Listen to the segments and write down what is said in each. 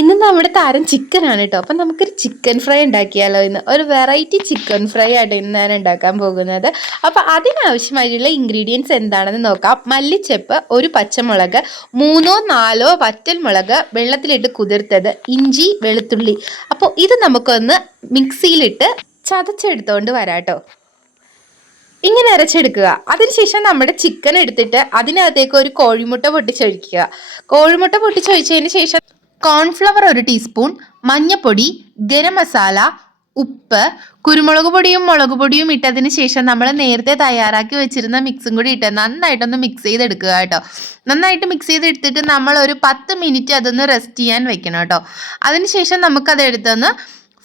ഇന്ന് നമ്മുടെ താരം ചിക്കനാണ് കേട്ടോ. അപ്പം നമുക്കൊരു ചിക്കൻ ഫ്രൈ ഉണ്ടാക്കിയാലോ? ഇന്ന് ഒരു വെറൈറ്റി ചിക്കൻ ഫ്രൈ ആയിട്ട് ഇന്ന് ഞാൻ ഉണ്ടാക്കാൻ പോകുന്നത്. അപ്പം അതിനാവശ്യമായിട്ടുള്ള ഇൻഗ്രീഡിയൻസ് എന്താണെന്ന് നോക്കാം. മല്ലിച്ചെപ്പ്, ഒരു പച്ചമുളക്, 3-4 വറ്റൽമുളക് വെള്ളത്തിലിട്ട് കുതിർത്തത്, ഇഞ്ചി, വെളുത്തുള്ളി. അപ്പോൾ ഇത് നമുക്കൊന്ന് മിക്സിയിലിട്ട് ചതച്ചെടുത്തോണ്ട് വരാം കേട്ടോ. ഇങ്ങനെ അരച്ചെടുക്കുക. അതിനുശേഷം നമ്മുടെ ചിക്കൻ എടുത്തിട്ട് അതിനകത്തേക്ക് ഒരു കോഴിമുട്ട പൊട്ടിച്ചൊഴിക്കുക. കോഴിമുട്ട പൊട്ടിച്ചൊഴിച്ചതിന് ശേഷം കോൺഫ്ലവർ 1 ടീസ്പൂൺ, മഞ്ഞപ്പൊടി, ഗരം മസാല, ഉപ്പ്, കുരുമുളക് പൊടിയും മുളക് പൊടിയും ഇട്ടതിന് ശേഷം നമ്മൾ നേരത്തെ തയ്യാറാക്കി വെച്ചിരുന്ന മിക്സും കൂടി ഇട്ട് നന്നായിട്ടൊന്ന് മിക്സ് ചെയ്തെടുക്കുക കേട്ടോ. നന്നായിട്ട് മിക്സ് ചെയ്തെടുത്തിട്ട് നമ്മൾ ഒരു 10 മിനിറ്റ് അതൊന്ന് റെസ്റ്റ് ചെയ്യാൻ വെക്കണം കേട്ടോ. അതിനുശേഷം നമുക്കത് എടുത്തൊന്ന്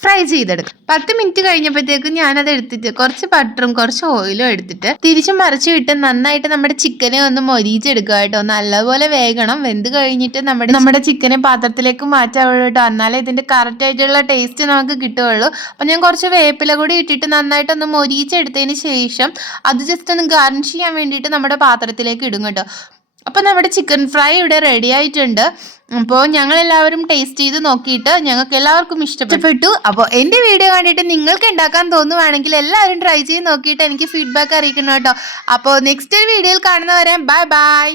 ഫ്രൈ ചെയ്തെടുക്കാം. 10 മിനിറ്റ് കഴിഞ്ഞപ്പോഴത്തേക്കും ഞാനത് എടുത്തിട്ട് കുറച്ച് ബട്ടറും കുറച്ച് ഓയിലും എടുത്തിട്ട് തിരിച്ചും മറിച്ചും ഇട്ട് നന്നായിട്ട് നമ്മുടെ ചിക്കനെ ഒന്ന് മൊരിയിച്ചെടുക്കുക കേട്ടോ. നല്ലപോലെ വേഗണം. വെന്ത് കഴിഞ്ഞിട്ട് നമ്മുടെ ചിക്കനെ പാത്രത്തിലേക്ക് മാറ്റാവുള്ളൂ കേട്ടോ. എന്നാലേ ഇതിൻ്റെ കറക്റ്റ് ആയിട്ടുള്ള ടേസ്റ്റ് നമുക്ക് കിട്ടുകയുള്ളൂ. അപ്പം ഞാൻ കുറച്ച് വേപ്പില കൂടി ഇട്ടിട്ട് നന്നായിട്ടൊന്ന് മൊരിയിച്ചെടുത്തതിന് ശേഷം അത് ജസ്റ്റ് ഒന്ന് ഗാർണിഷ് ചെയ്യാൻ വേണ്ടിയിട്ട് നമ്മുടെ പാത്രത്തിലേക്ക് ഇടും കേട്ടോ. അപ്പോൾ നമ്മുടെ ചിക്കൻ ഫ്രൈ ഇവിടെ റെഡി ആയിട്ടുണ്ട്. അപ്പോൾ ഞങ്ങളെല്ലാവരും ടേസ്റ്റ് ചെയ്ത് നോക്കിയിട്ട് ഞങ്ങൾക്ക് എല്ലാവർക്കും ഇഷ്ടപ്പെട്ടു. അപ്പോൾ എൻ്റെ വീഡിയോ കണ്ടിട്ട് നിങ്ങൾക്ക് ഉണ്ടാക്കാൻ തോന്നുവാണെങ്കിൽ എല്ലാവരും ട്രൈ ചെയ്ത് നോക്കിയിട്ട് എനിക്ക് ഫീഡ്ബാക്ക് അറിയിക്കണം കേട്ടോ. അപ്പോൾ നെക്സ്റ്റ് വീഡിയോയിൽ കാണുന്നവരെ ബൈ ബൈ.